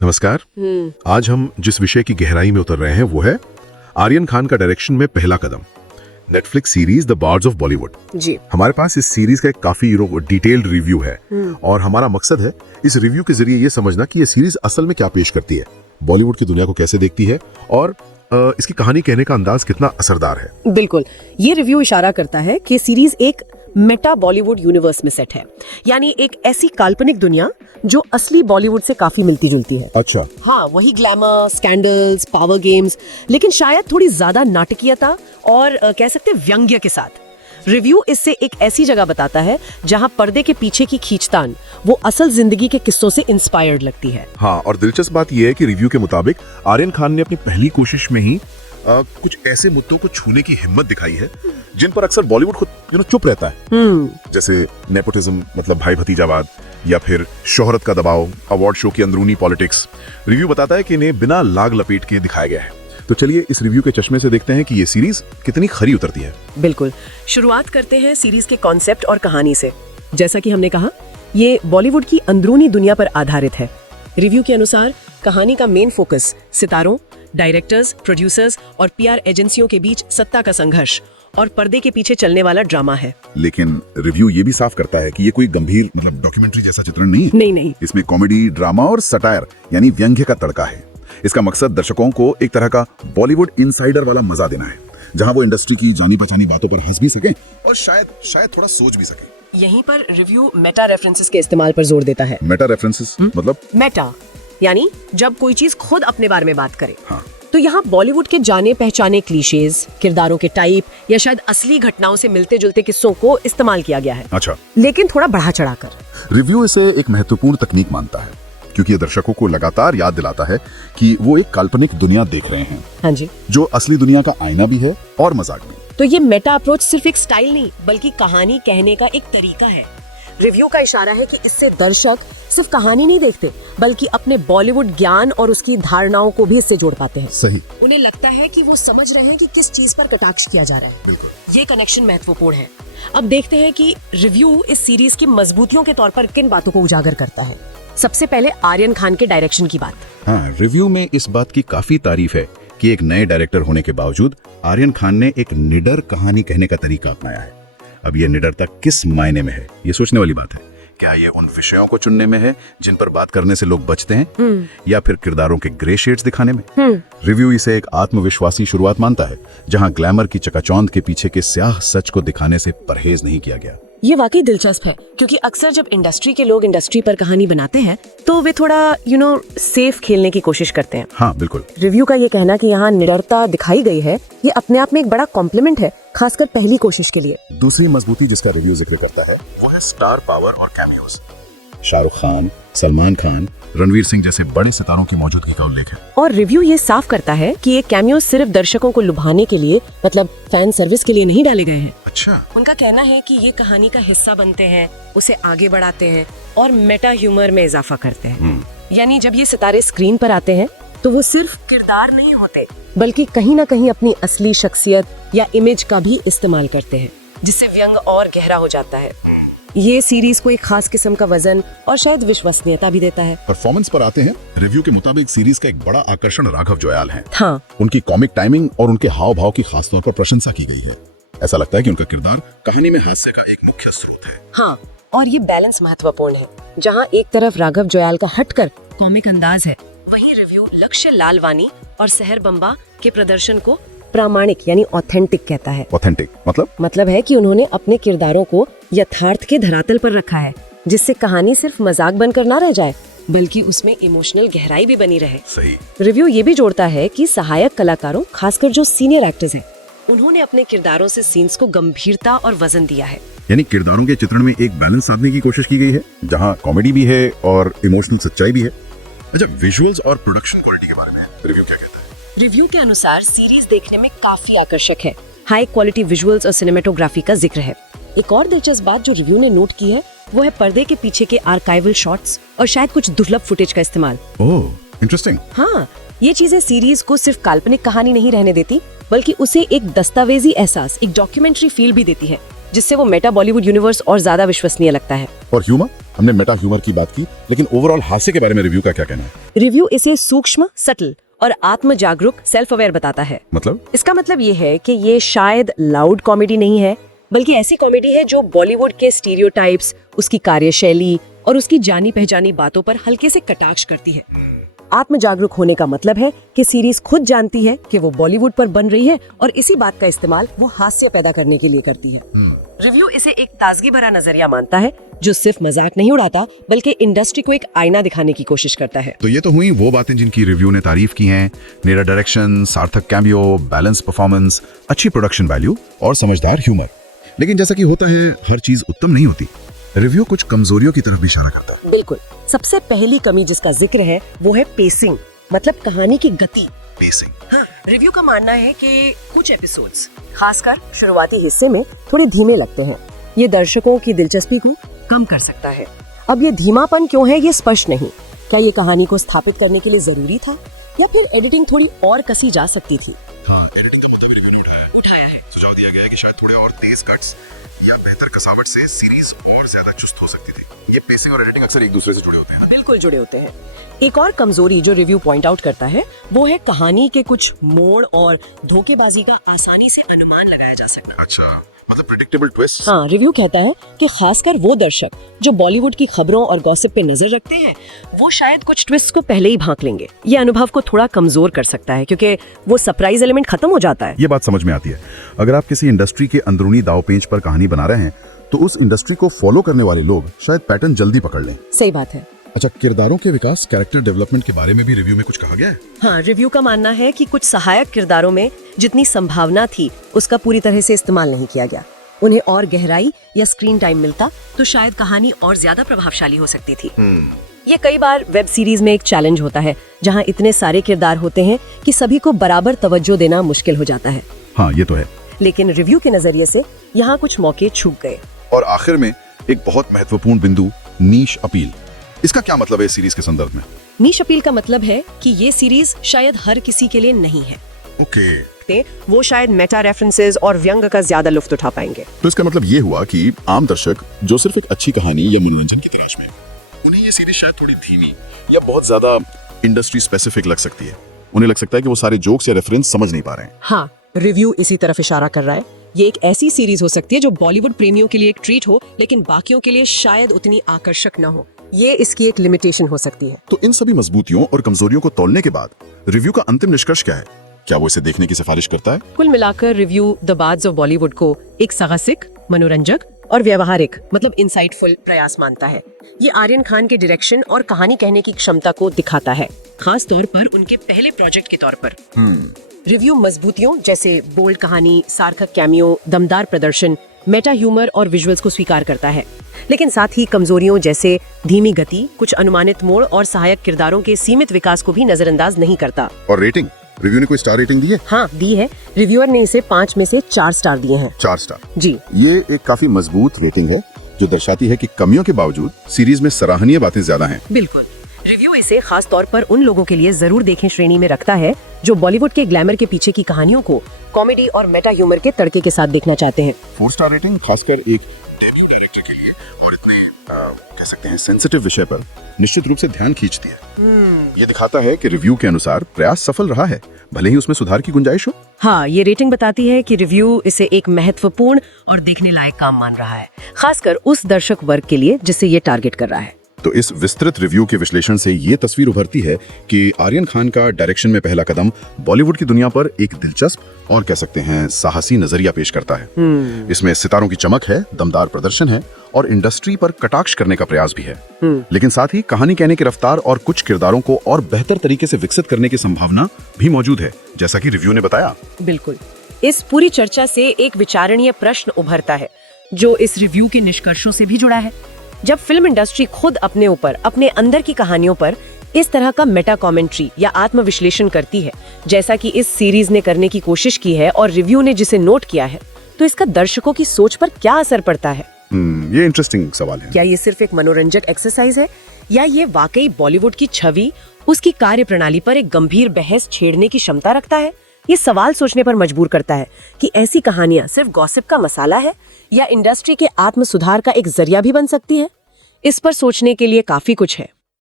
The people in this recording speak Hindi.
नमस्कार। आज हम जिस विषय की गहराई में उतर रहे हैं वो है आर्यन खान का डायरेक्शन में पहला कदम, Netflix series the Bards of Bollywood. जी। हमारे पास इस सीरीज का एक काफी डिटेल्ड रिव्यू है और हमारा मकसद है इस रिव्यू के जरिए ये समझना कि ये सीरीज असल में क्या पेश करती है, बॉलीवुड की दुनिया को कैसे देखती है और इसकी कहानी कहने का अंदाज कितना असरदार है। बिल्कुल, ये रिव्यू इशारा करता है कि सीरीज एक मेटा बॉलीवुड यूनिवर्स में सेट है, यानी एक ऐसी काल्पनिक दुनिया जो असली बॉलीवुड से काफी मिलती जुलती है। अच्छा। हाँ, वही ग्लैमर, स्कैंडल्स, पावर गेम्स, लेकिन शायद थोड़ी ज्यादा नाटकीयता और कह सकते हैं व्यंग्य के साथ। रिव्यू इससे एक ऐसी जगह बताता है जहां पर्दे के पीछे की खींचतान वो असल जिंदगी के किस्सों से इंस्पायर्ड लगती है। हाँ, और दिलचस्प बात यह है कि रिव्यू के मुताबिक आर्यन खान ने अपनी पहली कोशिश में ही कुछ ऐसे मुद्दों को छूने की हिम्मत दिखाई है जिन पर अक्सर बॉलीवुड खुद चुप रहता है, जैसे नेपोटिज्म मतलब भाई भतीजावाद या फिर शोहरत का दबाव, अवार्ड शो की अंदरूनी पॉलिटिक्स। रिव्यू बताता है कि इन्हें बिना लाग लपेट के दिखाया गया है। तो चलिए इस रिव्यू के चश्मे से देखते हैं कि ये सीरीज कितनी खरी उतरती है। बिल्कुल, शुरुआत करते हैं सीरीज के कॉन्सेप्ट और कहानी से। जैसा कि हमने कहा, ये बॉलीवुड की अंदरूनी दुनिया पर आधारित है। रिव्यू के अनुसार कहानी का मेन फोकस सितारों, डायरेक्टर्स, प्रोड्यूसर्स और पीआर एजेंसियों के बीच सत्ता का संघर्ष और पर्दे के पीछे चलने वाला ड्रामा है। लेकिन रिव्यू ये भी साफ करता है कि ये कोई गंभीर मतलब डॉक्यूमेंट्री जैसा चित्रण नहीं है। नहीं। इसमें कॉमेडी, ड्रामा और सटायर यानी व्यंग्य का तड़का है। इसका मकसद दर्शकों को एक तरह का बॉलीवुड इनसाइडर वाला मजा देना है, जहां वो इंडस्ट्री की जानी पहचानी बातों पर हंस भी सकें और शायद थोड़ा सोच भी सकें। यहीं पर रिव्यू मेटा रेफरेंसेस के इस्तेमाल पर जोर देता है। मेटा रेफरेंसेस मतलब मेटा यानी जब कोई चीज खुद अपने बारे में बात करे। हाँ। तो यहाँ बॉलीवुड के जाने पहचाने क्लीशेज, किरदारों के टाइप या शायद असली घटनाओं से मिलते जुलते किस्सों को इस्तेमाल किया गया है। अच्छा। लेकिन थोड़ा बढ़ा चढ़ाकर। रिव्यू इसे एक महत्वपूर्ण तकनीक मानता है क्योंकि ये दर्शकों को लगातार याद दिलाता है कि वो एक काल्पनिक दुनिया देख रहे हैं। हाँ जी। जो असली दुनिया का आईना भी है और मजाक भी। तो ये मेटा अप्रोच सिर्फ एक स्टाइल नहीं बल्कि कहानी कहने का एक तरीका है। रिव्यू का इशारा है कि इससे दर्शक सिर्फ कहानी नहीं देखते बल्कि अपने बॉलीवुड ज्ञान और उसकी धारणाओं को भी इससे जोड़ पाते हैं। सही। उन्हें लगता है कि वो समझ रहे हैं कि किस चीज पर कटाक्ष किया जा रहा है। बिल्कुल। ये कनेक्शन महत्वपूर्ण है। अब देखते हैं कि रिव्यू इस सीरीज की मजबूतियों के तौर पर किन बातों को उजागर करता है। सबसे पहले आर्यन खान के डायरेक्शन की बात। हाँ, रिव्यू में इस बात की काफी तारीफ है कि एक नए डायरेक्टर होने के बावजूद आर्यन खान ने एक निडर कहानी कहने का तरीका अपनाया है। अब ये निडरता किस मायने में है, ये सोचने वाली बात है। क्या ये उन विषयों को चुनने में है जिन पर बात करने से लोग बचते हैं, या फिर किरदारों के ग्रे शेड्स दिखाने में? रिव्यू इसे एक आत्मविश्वासी शुरुआत मानता है जहां ग्लैमर की चकाचौंध के पीछे के स्याह सच को दिखाने से परहेज नहीं किया गया। ये वाकई दिलचस्प है क्योंकि अक्सर जब इंडस्ट्री के लोग इंडस्ट्री पर कहानी बनाते हैं तो वे थोड़ा सेफ खेलने की कोशिश करते हैं। हाँ बिल्कुल। रिव्यू का ये कहना कि यहाँ निडरता दिखाई गई है, ये अपने आप में एक बड़ा कॉम्प्लीमेंट है, खासकर पहली कोशिश के लिए। दूसरी मजबूती जिसका रिव्यू जिक्र करता है वो है स्टार पावर और कैमियोस। शाहरुख खान, सलमान खान, रणवीर सिंह जैसे बड़े सितारों की मौजूदगी का उल्लेख है। और रिव्यू ये साफ करता है कि ये कैमियो सिर्फ दर्शकों को लुभाने के लिए मतलब फैन सर्विस के लिए नहीं डाले गए हैं। अच्छा। उनका कहना है कि ये कहानी का हिस्सा बनते हैं, उसे आगे बढ़ाते हैं और मेटा ह्यूमर में इजाफा करते हैं। यानी जब ये सितारे स्क्रीन पर आते हैं तो वो सिर्फ किरदार नहीं होते बल्कि कहीं ना कहीं अपनी असली शख्सियत या इमेज का भी इस्तेमाल करते हैं, जिससे व्यंग और गहरा हो जाता है। ये सीरीज को एक खास किस्म का वजन और शायद विश्वसनीयता भी देता है। परफॉर्मेंस पर आते हैं। रिव्यू के मुताबिक सीरीज का एक बड़ा आकर्षण राघव जुयाल है। हाँ। उनकी कॉमिक टाइमिंग और उनके हाव भाव की खास तौर पर प्रशंसा की गई है। ऐसा लगता है कि उनका किरदार कहानी में हास्य का एक मुख्य स्रोत है। हाँ, और ये बैलेंस महत्वपूर्ण है। जहाँ एक तरफ राघव जुयाल का हटकर कॉमिक अंदाज है, वहीं रिव्यू लक्ष्य लालवानी और सहर बम्बा के प्रदर्शन को प्रामाणिक यानी ऑथेंटिक कहता है। ऑथेंटिक मतलब है कि उन्होंने अपने किरदारों को यथार्थ के धरातल पर रखा है, जिससे कहानी सिर्फ मजाक बनकर ना रह जाए बल्कि उसमें इमोशनल गहराई भी बनी रहे। सही। रिव्यू ये भी जोड़ता है कि सहायक कलाकारों, खासकर जो सीनियर एक्टर्स हैं, उन्होंने अपने किरदारों से सीन्स को गंभीरता और वजन दिया है। यानी किरदारों के चित्रण में एक बैलेंस साधने की कोशिश की गई है जहाँ कॉमेडी भी है और इमोशनल सच्चाई भी है। अच्छा, विजुअल्स और प्रोडक्शन क्वालिटी के बारे में रिव्यू क्या कहता है? रिव्यू के अनुसार सीरीज देखने में काफी आकर्षक है। हाई क्वालिटी विजुअल्स और सिनेमेटोग्राफी का जिक्र है। एक और दिलचस्प बात जो रिव्यू ने नोट की है वो है पर्दे के पीछे के आर्काइवल शॉट्स और शायद कुछ दुर्लभ फुटेज का इस्तेमाल। ओह, इंटरेस्टिंग। हाँ, ये चीजें सीरीज को सिर्फ काल्पनिक कहानी नहीं रहने देती बल्कि उसे एक दस्तावेजी एहसास, एक डॉक्यूमेंट्री फील भी देती है, जिससे वो मेटा बॉलीवुड यूनिवर्स और ज्यादा विश्वसनीय लगता है। और ह्यूमर, हमने मेटा ह्यूमर की बात की, लेकिन ओवरऑल हास्य के बारे में रिव्यू का क्या कहना है? रिव्यू इसे सूक्ष्म, सटल और आत्म जागरूक, सेल्फ अवेयर बताता है। मतलब? इसका मतलब ये है कि ये शायद लाउड कॉमेडी नहीं है, बल्कि ऐसी कॉमेडी है जो बॉलीवुड के स्टीरियोटाइप्स, उसकी कार्यशैली और उसकी जानी पहचानी बातों पर हल्के से कटाक्ष करती है। आत्म जागरूक होने का मतलब है कि सीरीज खुद जानती है कि वो बॉलीवुड पर बन रही है और इसी बात का इस्तेमाल वो हास्य पैदा करने के लिए करती है। रिव्यू इसे एक ताजगी भरा नजरिया मानता है जो सिर्फ मजाक नहीं उड़ाता, बल्कि इंडस्ट्री को एक आईना दिखाने की कोशिश करता है। तो ये तो हुई वो बातें जिनकी रिव्यू ने तारीफ की हैं, मेरा डायरेक्शन, सार्थक कैमियो, बैलेंस परफॉर्मेंस, अच्छी प्रोडक्शन वैल्यू और समझदार ह्यूमर। लेकिन जैसा कि होता है, हर चीज उत्तम नहीं होती। रिव्यू कुछ कमजोरियों की तरफ भी इशारा करता है। बिल्कुल। सबसे पहली कमी जिसका जिक्र है वो है पेसिंग, मतलब कहानी की गति। पेसिंग? हाँ, रिव्यू का मानना है कि कुछ एपिसोड्स, खासकर शुरुआती हिस्से में, थोड़े धीमे लगते हैं। ये दर्शकों की दिलचस्पी को कम कर सकता है। अब ये धीमापन क्यों है ये स्पष्ट नहीं। क्या ये कहानी को स्थापित करने के लिए जरूरी था, या फिर एडिटिंग थोड़ी और कसी जा सकती थी? हाँ, एडिटिंग का मुद्दा मैंने भी उठाया है। सुझाव दिया गया है कि शायद थोड़े और तेज कट्स या बेहतर कसावट से सीरीज और ज्यादा चुस्त हो सकती थी। ये पेसिंग और एडिटिंग अक्सर एक दूसरे से जुड़े होते हैं। बिल्कुल जुड़े होते हैं। एक और कमजोरी जो रिव्यू पॉइंट आउट करता है वो है कहानी के कुछ मोड़ और धोखेबाजी का आसानी से अनुमान लगाया जा सकता। अच्छा, मतलब प्रेडिक्टेबल ट्विस्ट? हाँ, रिव्यू कहता है कि खासकर वो दर्शक जो बॉलीवुड की खबरों और गॉसिप पे नजर रखते हैं, वो शायद कुछ ट्विस्ट को पहले ही भांप लेंगे। ये अनुभव को थोड़ा कमजोर कर सकता है, क्योंकि वो सरप्राइज एलिमेंट खत्म हो जाता है। ये बात समझ में आती है। अगर आप किसी इंडस्ट्री के अंदरूनी दांवपेच पर कहानी बना रहे हैं, तो उस इंडस्ट्री को फॉलो करने वाले लोग शायद पैटर्न जल्दी पकड़ लें। सही बात है। अच्छा, किरदारों के विकास, कैरेक्टर डेवलपमेंट के बारे में भी रिव्यू में कुछ कहा गया है? हाँ, रिव्यू का मानना है कि कुछ सहायक किरदारों में जितनी संभावना थी उसका पूरी तरह से इस्तेमाल नहीं किया गया। उन्हें और गहराई या स्क्रीन टाइम मिलता तो शायद कहानी और ज्यादा प्रभावशाली हो सकती थी। ये कई बार वेब सीरीज में एक चैलेंज होता है, जहाँ इतने सारे किरदार होते हैं कि सभी को बराबर तवज्जो देना मुश्किल हो जाता है। हाँ, ये तो है। लेकिन रिव्यू के नजरिए से यहाँ कुछ मौके छूट गए। और आखिर में एक बहुत महत्वपूर्ण बिंदु, नीश अपील। इसका क्या मतलब है इस सीरीज के संदर्भ में? नीश अपील का मतलब है कि ये सीरीज शायद हर किसी के लिए नहीं है। ओके। वो शायद मेटा रेफरेंसेस और व्यंग का ज्यादा लुत्फ उठा पाएंगे। तो इसका मतलब ये हुआ कि आम दर्शक जो सिर्फ एक अच्छी कहानी या मनोरंजन की तलाश में, उन्हें ये सीरीज शायद थोड़ी धीमी या बहुत ज्यादा इंडस्ट्री स्पेसिफिक लग सकती है। उन्हें लग सकता है कि वो सारे जोक्स या रेफरेंस समझ नहीं पा रहे हैं। हाँ, रिव्यू इसी तरफ इशारा कर रहा है। ये एक ऐसी सीरीज हो सकती है जो बॉलीवुड प्रेमियों के लिए एक ट्रीट हो, लेकिन बाकियों के लिए शायद उतनी आकर्षक न हो। ये इसकी एक लिमिटेशन हो सकती है। तो इन सभी मजबूतियों और कमजोरियों को तोलने के बाद रिव्यू का अंतिम निष्कर्ष क्या है? क्या वो इसे देखने की सिफारिश करता है? कुल मिलाकर review the Bards of Bollywood को एक साहसिक, मनोरंजक और व्यवहारिक, मतलब इंसाइटफुल प्रयास मानता है। ये आर्यन खान के डायरेक्शन और कहानी कहने की क्षमता को दिखाता है, खास तौर पर उनके पहले प्रोजेक्ट के तौर पर। रिव्यू मजबूतियों जैसे बोल्ड कहानी, सार्थक कैमियो, दमदार प्रदर्शन, मेटा ह्यूमर और विजुअल्स को स्वीकार करता है, लेकिन साथ ही कमजोरियों जैसे धीमी गति, कुछ अनुमानित मोड़ और सहायक किरदारों के सीमित विकास को भी नजरअंदाज नहीं करता। और रेटिंग? रिव्यू ने कोई स्टार रेटिंग दी है? हाँ, दी है। रिव्यूअर ने इसे 5 में से 4 स्टार दिए हैं। 4 स्टार? जी। ये एक काफी मजबूत रेटिंग है, जो दर्शाती है कि कमियों के बावजूद सीरीज में सराहनीय बातें ज्यादा हैं। बिल्कुल। रिव्यू इसे खास तौर पर उन लोगों के लिए जरूर देखें श्रेणी में रखता है जो बॉलीवुड के ग्लैमर के पीछे की कहानियों को कॉमेडी और मेटा ह्यूमर के तड़के के साथ देखना चाहते हैं। 4 स्टार रेटिंग खासकर एक डेब्यू डायरेक्टर के लिए और इतने कह सकते हैं सेंसिटिव विषय पर निश्चित रूप से ध्यान खींचती है। ये दिखाता है कि रिव्यू के अनुसार प्रयास सफल रहा है, भले ही उसमें सुधार की गुंजाइश हो। हाँ, ये रेटिंग बताती है कि रिव्यू इसे एक महत्वपूर्ण और देखने लायक काम मान रहा है, खासकर उस दर्शक वर्ग के लिए जिसे ये टारगेट कर रहा है। तो इस विस्तृत रिव्यू के विश्लेषण से ये तस्वीर उभरती है कि आर्यन खान का डायरेक्शन में पहला कदम बॉलीवुड की दुनिया पर एक दिलचस्प और कह सकते हैं साहसी नजरिया पेश करता है। इसमें सितारों की चमक है, दमदार प्रदर्शन है और इंडस्ट्री पर कटाक्ष करने का प्रयास भी है, लेकिन साथ ही कहानी कहने की रफ्तार और कुछ किरदारों को और बेहतर तरीके से विकसित करने की संभावना भी मौजूद है, जैसा कि रिव्यू ने बताया। बिल्कुल। इस पूरी चर्चा से एक विचारणीय प्रश्न उभरता है जो इस रिव्यू के निष्कर्षों से भी जुड़ा है। जब फिल्म इंडस्ट्री खुद अपने ऊपर, अपने अंदर की कहानियों पर इस तरह का मेटा कमेंट्री या आत्मविश्लेषण करती है, जैसा कि इस सीरीज ने करने की कोशिश की है और रिव्यू ने जिसे नोट किया है, तो इसका दर्शकों की सोच पर क्या असर पड़ता है? ये इंटरेस्टिंग सवाल है। क्या ये सिर्फ एक मनोरंजक एक्सरसाइज है, या ये वाकई बॉलीवुड की छवि, उसकी कार्यप्रणाली पर एक गंभीर बहस छेड़ने की क्षमता रखता है? ये सवाल सोचने पर मजबूर करता है कि ऐसी कहानियां सिर्फ गॉसिप का मसाला है या इंडस्ट्री के आत्म सुधार का एक जरिया भी बन सकती है। इस पर सोचने के लिए काफी कुछ है।